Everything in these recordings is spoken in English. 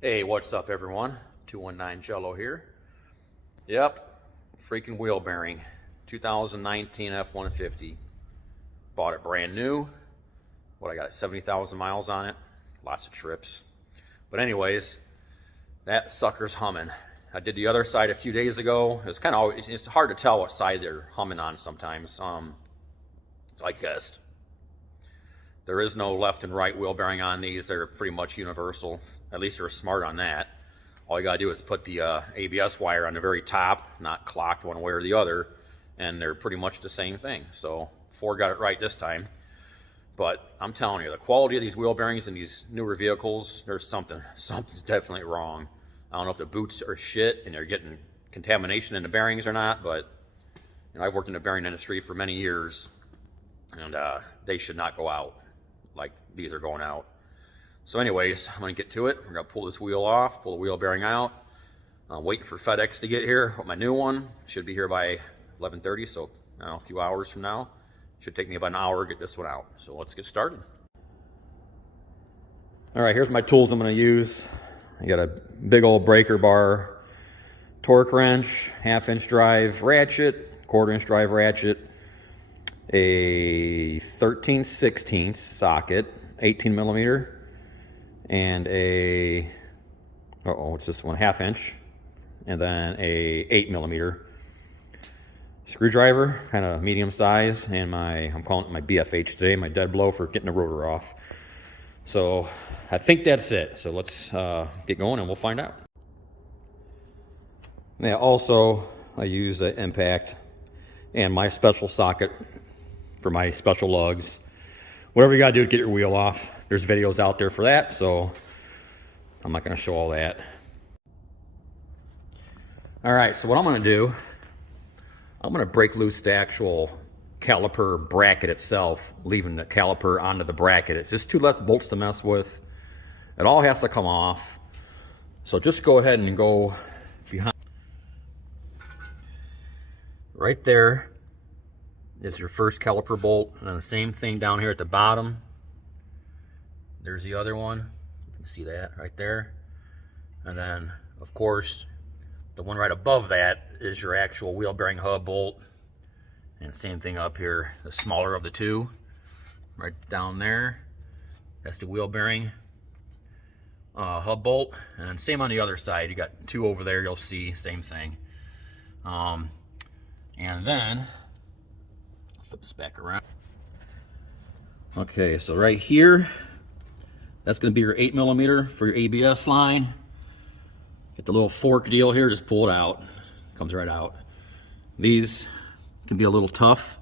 Hey, what's up, everyone? 219 Jello here. Yep, freaking wheel bearing. 2019 F-150. Bought it brand new. I got 70,000 miles on it. Lots of trips. But anyways, that sucker's humming. I did the other side a few days ago. It's hard to tell what side they're humming on sometimes. So I guessed. There is no left and right wheel bearing on these. They're pretty much universal. At least they're smart on that. All you gotta do is put the ABS wire on the very top, not clocked one way or the other, and they're pretty much the same thing. So Ford got it right this time. But I'm telling you, the quality of these wheel bearings in these newer vehicles, something's definitely wrong. I don't know if the boots are shit and they're getting contamination in the bearings or not, but I've worked in the bearing industry for many years, and they should not go out like these are going out. So anyways, I'm gonna get to it. We're gonna pull this wheel off, pull the wheel bearing out. I'm waiting for FedEx to get here with my new one. Should be here by 11:30, so I don't know, a few hours from now. Should take me about an hour to get this one out. So let's get started. All right, here's my tools I'm gonna use. I got a big old breaker bar, torque wrench, 1/2-inch drive ratchet, 1/4-inch drive ratchet, a 13/16 socket, 18 millimeter, and what's this one? 1/2-inch, and then a 8 millimeter screwdriver, kind of medium size, and I'm calling it my BFH today, my dead blow for getting the rotor off. So I think that's it. So let's get going and we'll find out. Yeah, also I use an impact and my special socket for my special lugs. Whatever you gotta do to get your wheel off. There's videos out there for that, so I'm not gonna show all that. All right, so what I'm gonna do, I'm gonna break loose the actual caliper bracket itself, leaving the caliper onto the bracket. It's just 2 less bolts to mess with. It all has to come off. So just go ahead and go behind. Right there is your first caliper bolt, and then the same thing down here at the bottom. There's the other one. You can see that right there. And then, of course, the one right above that is your actual wheel bearing hub bolt. And same thing up here, the smaller of the two. Right down there, that's the wheel bearing hub bolt. And then same on the other side. You got 2 over there, you'll see, same thing. And then, I'll flip this back around. Okay, so right here, that's gonna be your 8 millimeter for your ABS line. Get the little fork deal here, just pull it out. Comes right out. These can be a little tough.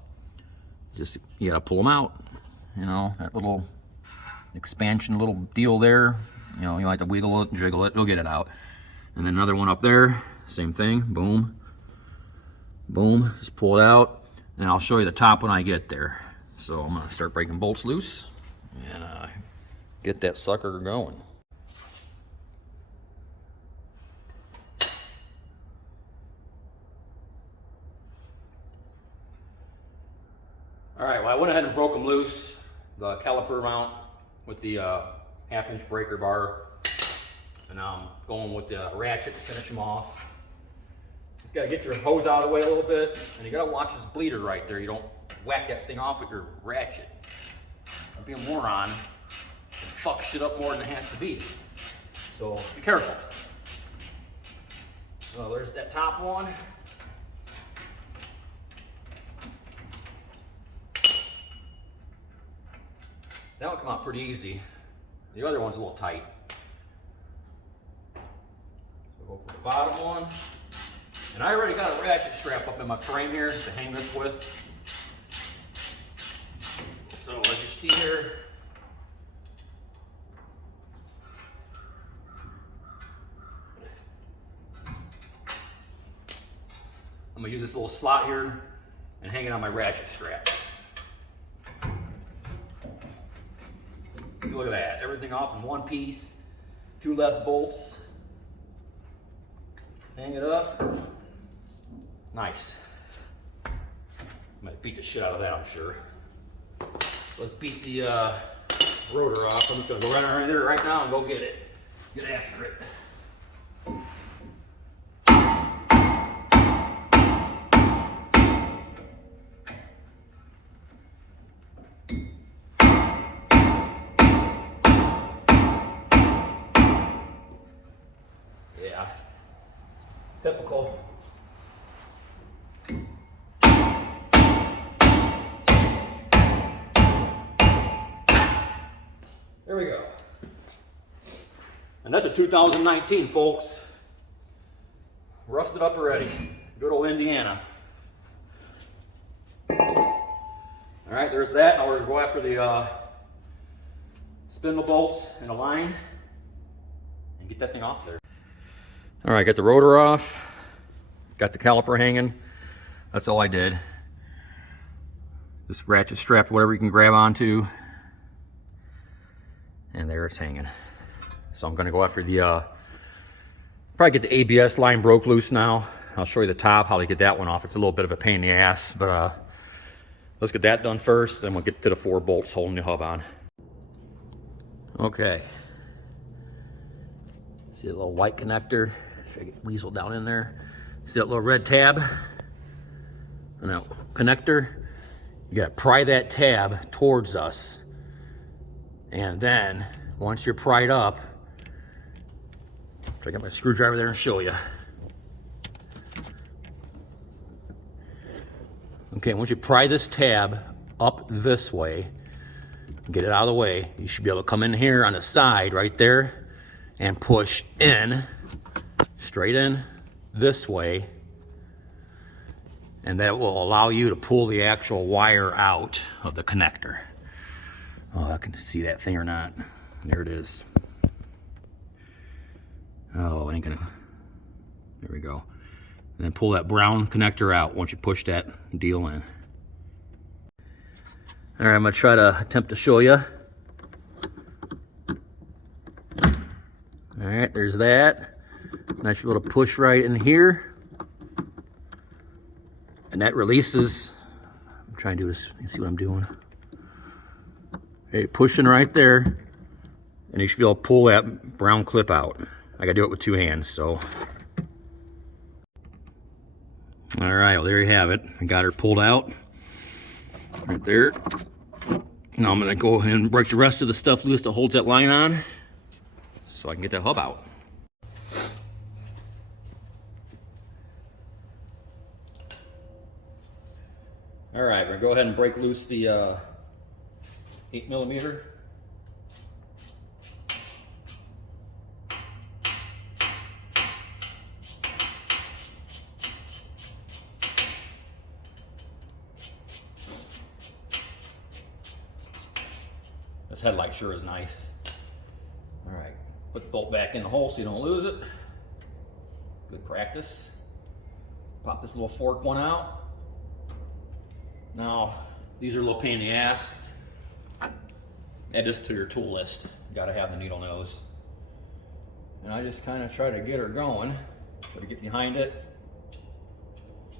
Just, you gotta pull them out. You know, that little expansion little deal there. You know, you like to wiggle it, jiggle it, you'll get it out. And then another one up there, same thing, boom. Boom, just pull it out. And I'll show you the top when I get there. So I'm gonna start breaking bolts loose and get that sucker going. All right, well, I went ahead and broke them loose, the caliper mount with the 1/2-inch breaker bar, and now I'm going with the ratchet to finish them off. Just gotta get your hose out of the way a little bit, and you gotta watch this bleeder right there. You don't whack that thing off with your ratchet. Don't be a moron and fuck shit up more than it has to be. So be careful. So there's that top one. That will come out pretty easy. The other one's a little tight. So we'll go for the bottom one. And I already got a ratchet strap up in my frame here to hang this with. So as you see here, I'm gonna use this little slot here and hang it on my ratchet strap. Look at that, everything off in one piece, 2 less bolts. Hang it up. Nice. Might beat the shit out of that, I'm sure. Let's beat the rotor off. I'm just gonna go right around there right now and go get it. get after it. Yeah, typical. There we go. And that's a 2019, folks. Rusted up already. Good old Indiana. All right, there's that. Now we're gonna go after the spindle bolts and a line and get that thing off there. All right, got the rotor off. Got the caliper hanging. That's all I did. Just ratchet strap, whatever you can grab onto. And there it's hanging. So I'm gonna go after the, probably get the ABS line broke loose now. I'll show you the top, how to get that one off. It's a little bit of a pain in the ass, but let's get that done first, then we'll get to the 4 bolts holding the hub on. Okay. See a little white connector? Should I get weasel down in there? See that little red tab? And that connector? You gotta pry that tab towards us. And then, once you're pried up, I got my screwdriver there and show you. Okay, once you pry this tab up this way, get it out of the way, you should be able to come in here on the side right there and push in, straight in this way, and that will allow you to pull the actual wire out of the connector. Oh, I can see that thing or not. There it is. Oh, it ain't gonna. There we go. And then pull that brown connector out once you push that deal in. All right, I'm gonna try to attempt to show you. All right, there's that. And I should be able to push right in here. And that releases. I'm trying to do this. You see what I'm doing? Okay, pushing right there. And you should be able to pull that brown clip out. I gotta do it with 2 hands, so. All right, well, there you have it. I got her pulled out right there. Now I'm gonna go ahead and break the rest of the stuff loose that holds that line on so I can get that hub out. All right, we're gonna go ahead and break loose the 8mm. This headlight sure is nice. All right, put the bolt back in the hole so you don't lose it. Good practice. Pop this little fork one out. Now, these are a little pain in the ass. Add this to your tool list. You gotta have the needle nose. And I just kind of try to get her going. Try to get behind it.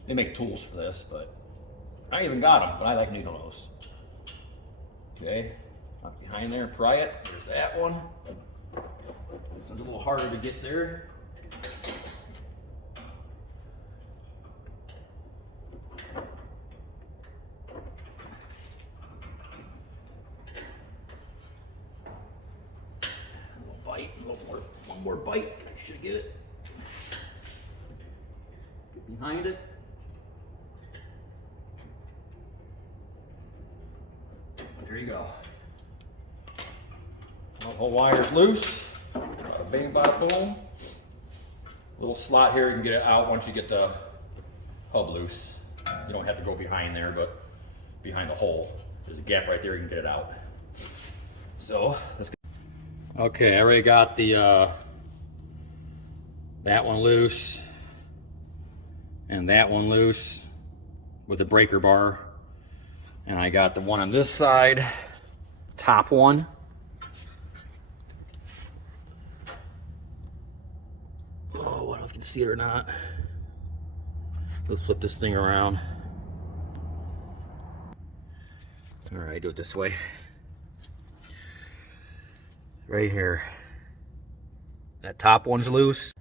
They make tools for this, but I even got them, but I like needle nose. Okay. Up behind there and pry it. There's that one. This one's a little harder to get there. A little bite, one more bite. I should get it. Get behind it. There you go. The whole wire's loose. Bada bing, bada boom. Little slot here, you can get it out once you get the hub loose. You don't have to go behind there, but behind the hole. There's a gap right there, you can get it out. So, let's get. Okay, I already got the that one loose and that one loose with the breaker bar. And I got the one on this side, top one. Oh, I don't know if you can see it or not. Let's flip this thing around. All right, do it this way. Right here. That top one's loose.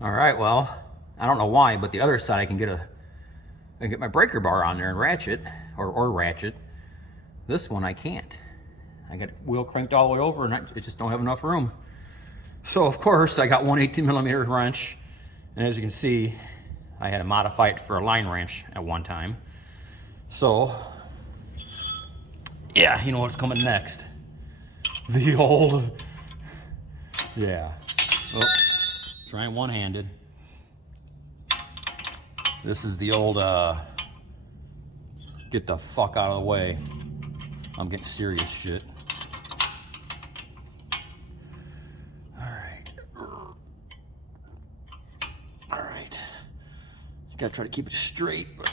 All right, well, I don't know why, but the other side I can get my breaker bar on there and ratchet, or ratchet. This one I can't. I got wheel cranked all the way over and it just don't have enough room. So of course I got one 18mm wrench, and as you can see, I had to modify it for a line wrench at one time. So yeah, you know what's coming next. The old, yeah. Oh, trying one-handed. This is the old, get the fuck out of the way. I'm getting serious shit. Alright. Just gotta try to keep it straight, but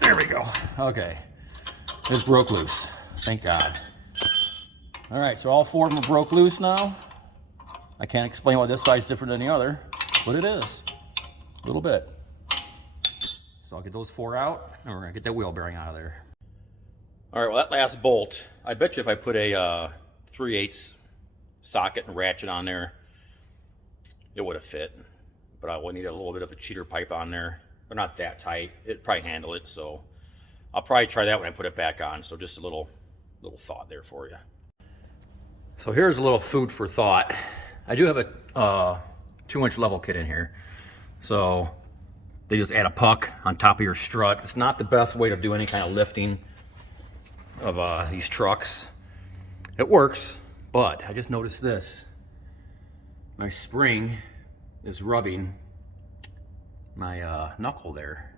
there we go. Okay. It's broke loose. Thank God. Alright, so all four of them broke loose now. I can't explain why this side's different than the other, but it is. A little bit. So I'll get those four out, and we're gonna get that wheel bearing out of there. Alright, well that last bolt, I bet you if I put a 3/8 socket and ratchet on there, it would have fit. But I would need a little bit of a cheater pipe on there, but not that tight. It'd probably handle it, so I'll probably try that when I put it back on. So just a little thought there for you. So here's a little food for thought. I do have a 2-inch level kit in here. So they just add a puck on top of your strut. It's not the best way to do any kind of lifting of these trucks. It works, but I just noticed this. My spring is rubbing my knuckle there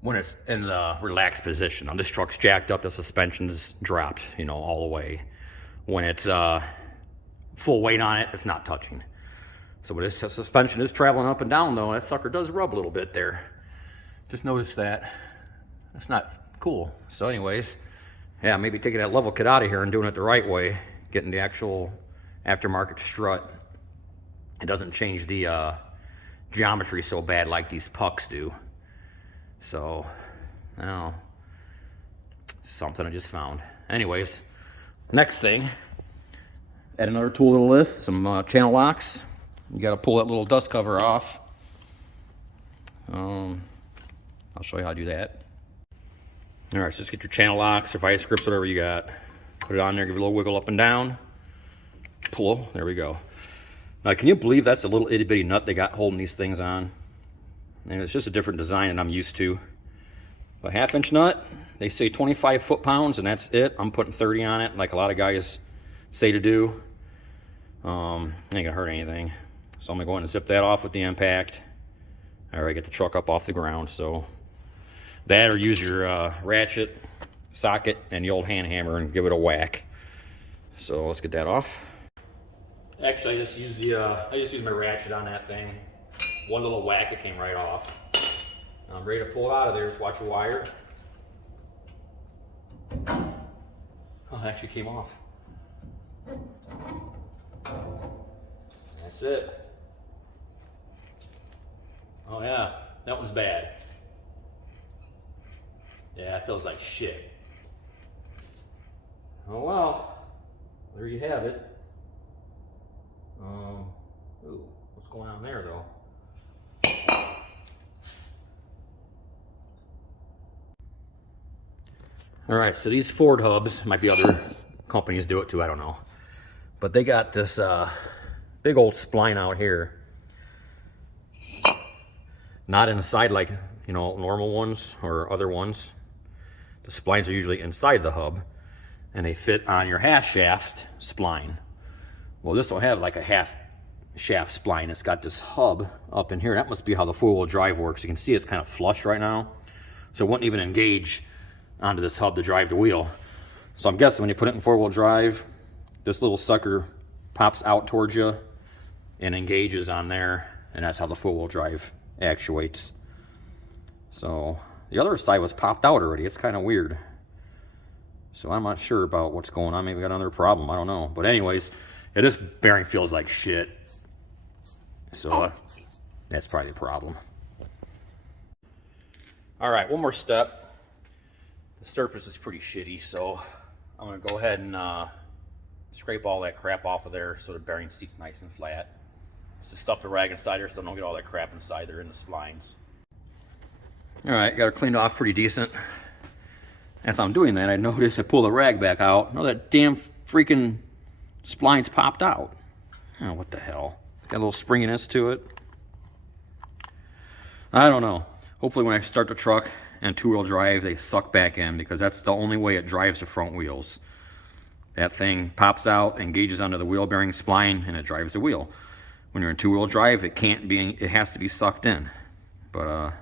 when it's in the relaxed position. Now this truck's jacked up, the suspension's dropped, you know, all the way. When it's full weight on it, it's not touching. So when this suspension is traveling up and down though, that sucker does rub a little bit there. Just noticed that. That's not cool. So anyways, yeah, maybe taking that level kit out of here and doing it the right way, getting the actual aftermarket strut. It doesn't change the geometry so bad like these pucks do. So, I don't know. Something I just found. Anyways, next thing, add another tool to the list, some channel locks. You gotta pull that little dust cover off. I'll show you how to do that. All right, so just get your channel locks or vice grips, whatever you got. Put it on there, give it a little wiggle up and down. Pull, there we go. Now, can you believe that's a little itty bitty nut they got holding these things on? And it's just a different design than I'm used to. A 1/2-inch nut, they say 25 foot-pounds, and that's it. I'm putting 30 on it, like a lot of guys say to do. Ain't gonna hurt anything. So I'm gonna go ahead and zip that off with the impact. All right, get the truck up off the ground. So that, or use your ratchet, socket, and the old hand hammer and give it a whack. So let's get that off. Actually, I just used my ratchet on that thing. One little whack, it came right off. Now I'm ready to pull it out of there. Just watch your wire. Oh, it actually came off. That's it. Oh yeah, that one's bad. Yeah, it feels like shit. Oh well, there you have it. Ooh, what's going on there though? All right, so these Ford hubs, might be other companies do it too, I don't know. But they got this big old spline out here. Not inside like, you know, normal ones or other ones. The splines are usually inside the hub, and they fit on your half shaft spline. Well, this don't have like a half shaft spline. It's got this hub up in here. That must be how the four-wheel drive works. You can see it's kind of flush right now. So it wouldn't even engage onto this hub to drive the wheel. So I'm guessing when you put it in four-wheel drive, this little sucker pops out towards you and engages on there, and that's how the four-wheel drive actuates. So the other side was popped out already. It's kind of weird. So I'm not sure about what's going on. Maybe we got another problem. I don't know. But anyways, yeah, this bearing feels like shit. So that's probably the problem. All right, one more step. The surface is pretty shitty, so I'm gonna go ahead and scrape all that crap off of there so the bearing seat's nice and flat. It's just stuff the rag inside there so don't get all that crap inside there in the splines. Alright, got her cleaned off pretty decent. As I'm doing that, I notice I pull the rag back out. Oh, that damn freaking splines popped out. Oh, what the hell? It's got a little springiness to it. I don't know. Hopefully when I start the truck and two-wheel drive, they suck back in, because that's the only way it drives the front wheels. That thing pops out, engages onto the wheel bearing spline, and it drives the wheel. When you're in two-wheel drive, it has to be sucked in. But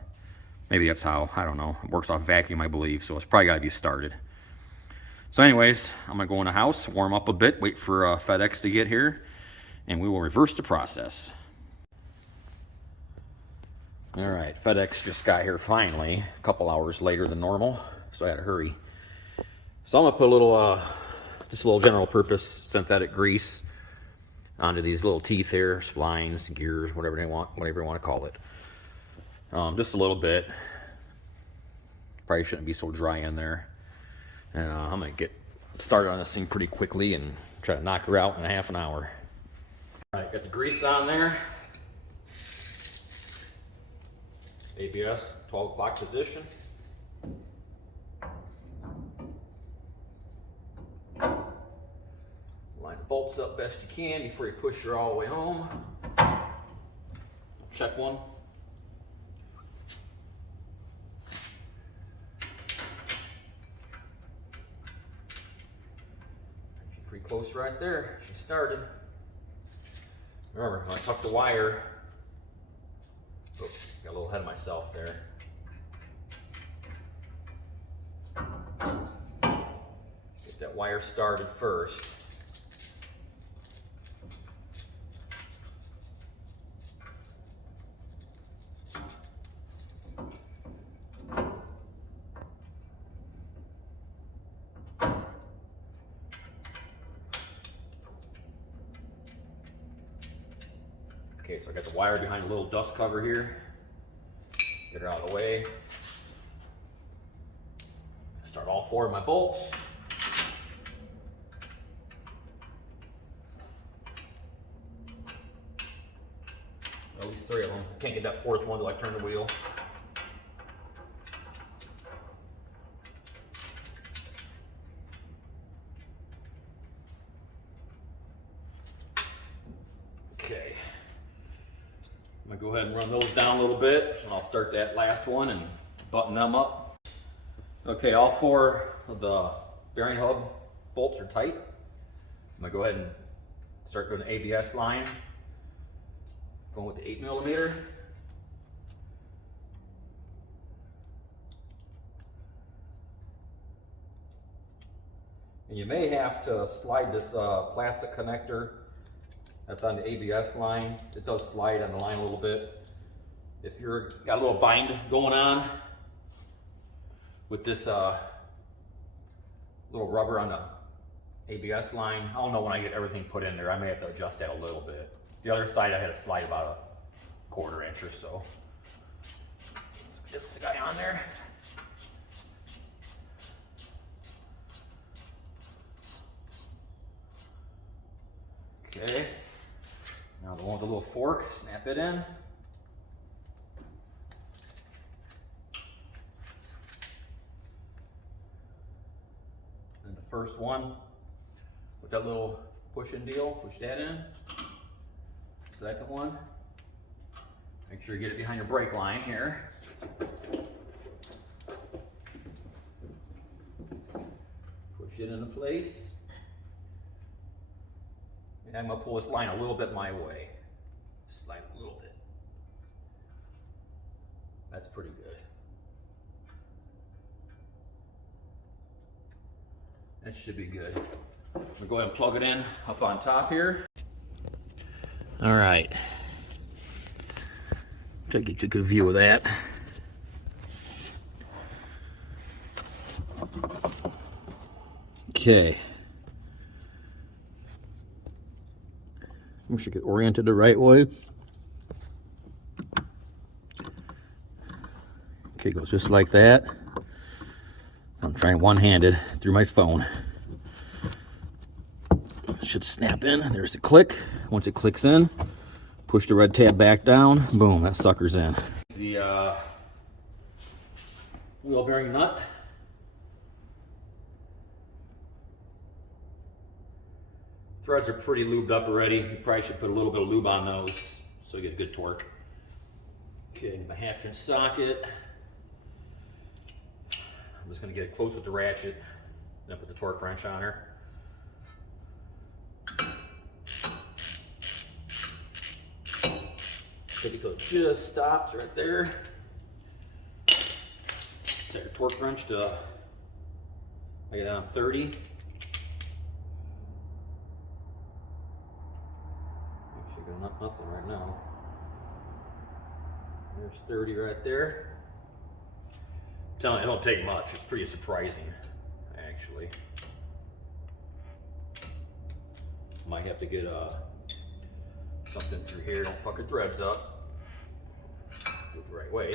maybe that's how, I don't know. It works off vacuum, I believe, so it's probably got to be started. So anyways, I'm going to go in the house, warm up a bit, wait for FedEx to get here, and we will reverse the process. All right, FedEx just got here finally, a couple hours later than normal, so I had to hurry. So I'm going to put a little, just a little general purpose synthetic grease onto these little teeth here, splines, gears, whatever you want to call it. Just a little bit. Probably shouldn't be so dry in there. And I'm going to get started on this thing pretty quickly and try to knock her out in a half an hour. All right, got the grease on there. ABS, 12 o'clock position. Line the bolts up best you can before you push her all the way home. Check one. She's pretty close right there. She started. Remember, when I tuck the wire, oops, got a little ahead of myself there. Get that wire started first. Okay, so I got the wire behind a little dust cover here. Get her out of the way. Start all four of my bolts. At least three of them. Can't get that fourth one till I turn the wheel. Okay. I'm gonna go ahead and run those down a little bit, and I'll start that last one and button them up. Okay, all four of the bearing hub bolts are tight. I'm gonna go ahead and start doing the ABS line. Going with the 8mm. And you may have to slide this plastic connector that's on the ABS line. It does slide on the line a little bit. If you're got a little bind going on with this little rubber on the ABS line, I don't know when I get everything put in there. I may have to adjust that a little bit. The other side I had to slide about a 1/4 inch or so. Let's get this guy on there. Okay. Now the one with the little fork, snap it in. And the first one with that little push-in deal, push that in. Second one, make sure you get it behind your brake line here. Push it into place. And I'm going to pull this line a little bit my way. Slide a little bit. That's pretty good. That should be good. I'm going to go ahead and plug it in up on top here. All right. Try to get you a good view of that. Okay. We should get oriented the right way. Okay, goes just like that. I'm trying one-handed through my phone. should snap in. There's the click. Once it clicks in, push the red tab back down. Boom, that sucker's in. The wheel bearing nut. Threads are pretty lubed up already. You probably should put a little bit of lube on those so you get good torque. Okay, my 1/2 inch socket. I'm just going to get it close with the ratchet, then put the torque wrench on her. Take it till it just stops right there. Set your torque wrench to, I get it on 30. Actually got nothing right now. There's 30 right there. I'm telling you, it don't take much. It's pretty surprising, actually. Might have to get something through here. Don't fuck your threads up. Do it the right way.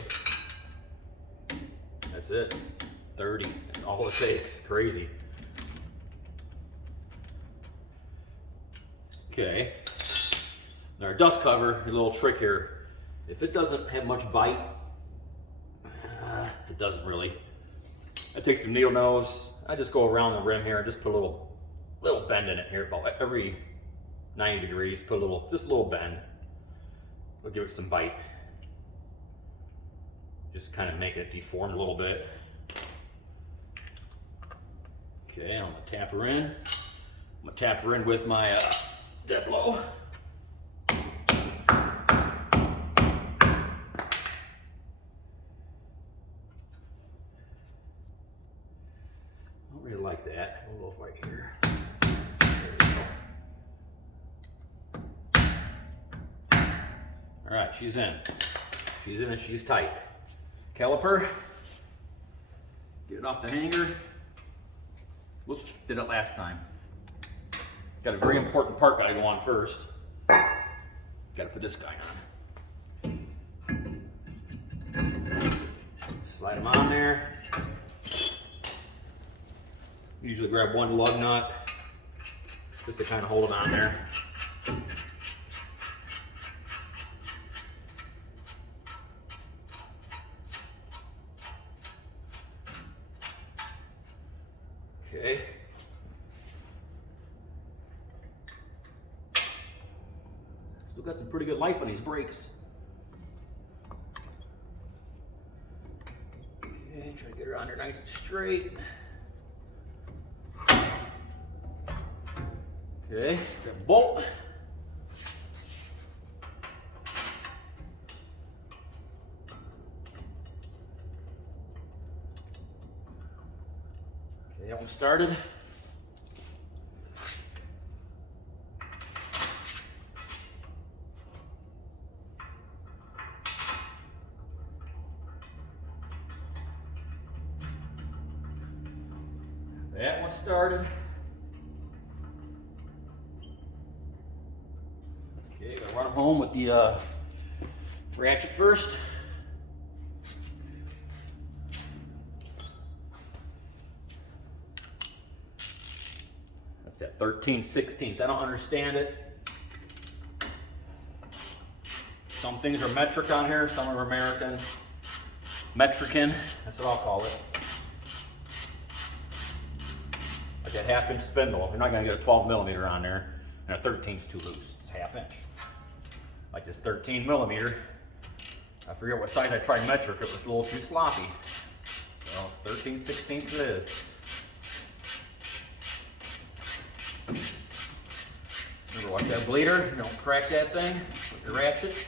That's it. 30. That's all it takes. Crazy. Okay. Now our dust cover, a little trick here. If it doesn't have much bite, it doesn't really. I take some needle nose. I just go around the rim here and just put a little bend in it here, about every 90 degrees. Put just a little bend. We'll give it some bite. Just kind of make it deform a little bit. Okay, I'm gonna tap her in. I'm gonna tap her in with my dead blow. Like that. A little right here. There we go. All right, she's in. She's in and she's tight. Caliper. Get it off the hanger. Whoops, did it last time. Got a very important part gotta go on first. Gotta put this guy on. Slide him on there. Usually grab one lug nut just to kind of hold it on there. Okay. Still got some pretty good life on these brakes. Okay, try to get her on there nice and straight. Okay, grab a bolt. Okay, that one started. That one started. Okay, gotta run them home with the ratchet first. That's at 13/16. I don't understand it. Some things are metric on here, some are American. Metricin, that's what I'll call it. Like that 1/2 inch spindle, you're not gonna get a 12 millimeter on there, and a 13's too loose. It's 1/2 inch. Like this 13 millimeter, I forget what size I tried metric, it was a little too sloppy. So 13/16 it is. Remember, watch that bleeder, don't crack that thing with the ratchet.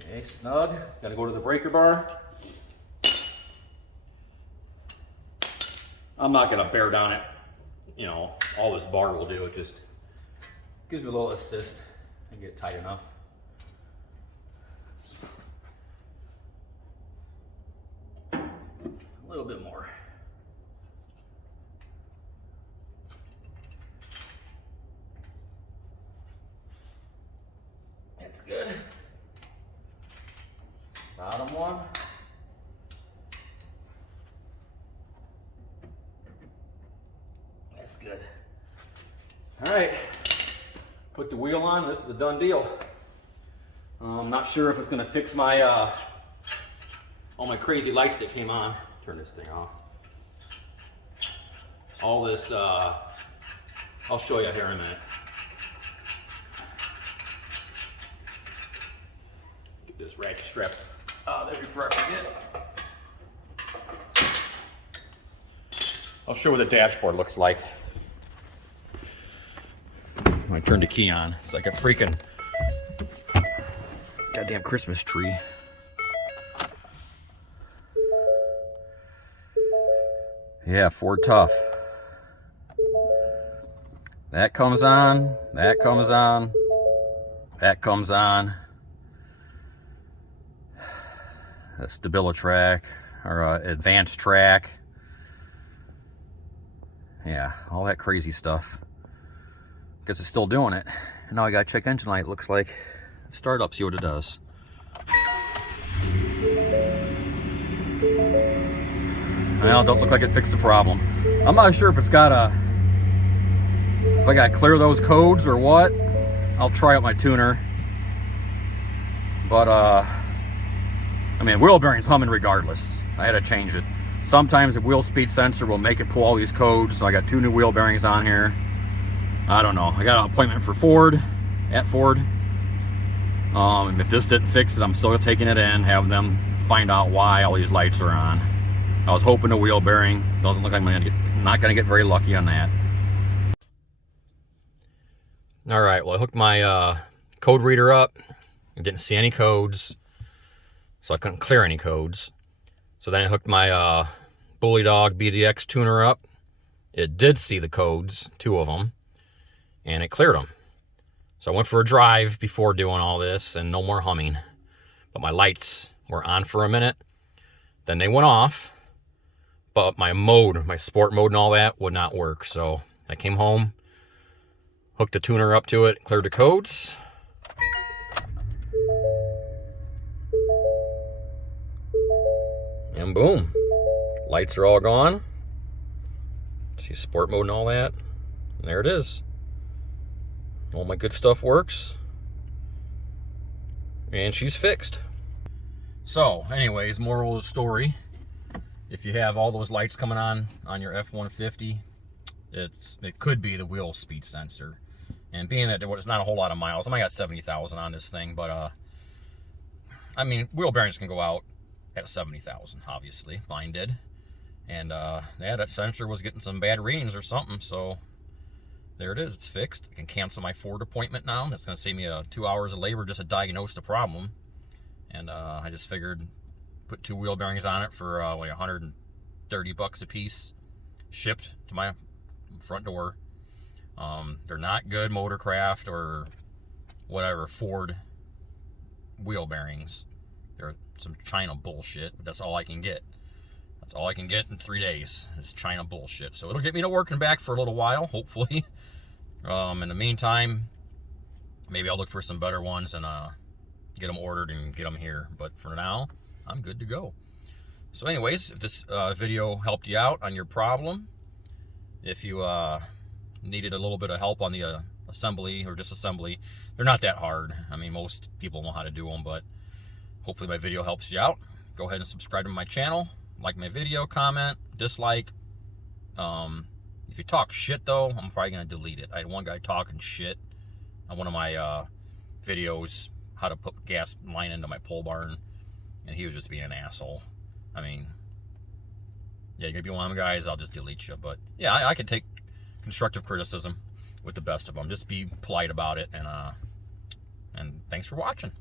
Okay, snug, gotta go to the breaker bar. I'm not gonna bear down it, you know, all this bar will do, it just gives me a little assist and get it tight enough. A little bit more. That's good. Bottom one. That's good. All right, put the wheel on. This is a done deal. I'm not sure if it's gonna fix my all my crazy lights that came on. Turn this thing off. All this, I'll show you here in a minute. Get this ratchet strap out of there before I forget. I'll show you what the dashboard looks like. When I turn the key on, it's like a freaking goddamn Christmas tree. Yeah, Ford Tough. That comes on, that comes on, that comes on. A StabiliTrak or Advanced Track. Yeah, all that crazy stuff. Guess it's still doing it. And now I gotta check engine light. It looks like start up, see what it does. Well, don't look like it fixed the problem. I'm not sure if it's got if I gotta clear those codes or what. I'll try out my tuner. But I mean, wheel bearing's humming regardless. I had to change it. Sometimes the wheel speed sensor will make it pull all these codes. So I got 2 new wheel bearings on here. I don't know. I got an appointment for Ford, at Ford. If this didn't fix it, I'm still taking it in, have them find out why all these lights are on. I was hoping the wheel bearing. Doesn't look like I'm not gonna get very lucky on that. All right, well, I hooked my code reader up. I didn't see any codes, so I couldn't clear any codes. So then I hooked my Bully Dog BDX tuner up. It did see the codes, 2 of them, and it cleared them. So I went for a drive before doing all this, and no more humming. But my lights were on for a minute. Then they went off, but my mode, my sport mode and all that would not work. So I came home, hooked the tuner up to it, cleared the codes. And boom, lights are all gone. See sport mode and all that. And there it is. All my good stuff works. And she's fixed. So, anyways, moral of the story. If you have all those lights coming on your F-150, it could be the wheel speed sensor. And being that it's not a whole lot of miles, I might got 70,000 on this thing, but I mean, wheel bearings can go out at 70,000, obviously. Mine did. And yeah, that sensor was getting some bad readings or something, so there it is, it's fixed. I can cancel my Ford appointment now. That's gonna save me 2 hours of labor just to diagnose the problem. And I just figured put 2 wheel bearings on it for like $130 a piece, shipped to my front door. They're not good Motorcraft or whatever Ford wheel bearings. They're some China bullshit, but that's all I can get. That's all I can get in 3 days is China bullshit. So it'll get me to working back for a little while, hopefully. In the meantime, maybe I'll look for some better ones and get them ordered and get them here. But for now, I'm good to go. So anyways, if this video helped you out on your problem, if you needed a little bit of help on the assembly or disassembly, they're not that hard. I mean, most people know how to do them, but hopefully my video helps you out. Go ahead and subscribe to my channel. Like my video, comment, dislike. If you talk shit though, I'm probably gonna delete it. I had one guy talking shit on one of my videos, how to put gas line into my pole barn, and he was just being an asshole. I mean, yeah, you're gonna be one of them guys, I'll just delete you. But yeah, I could take constructive criticism with the best of them. Just be polite about it, and thanks for watching.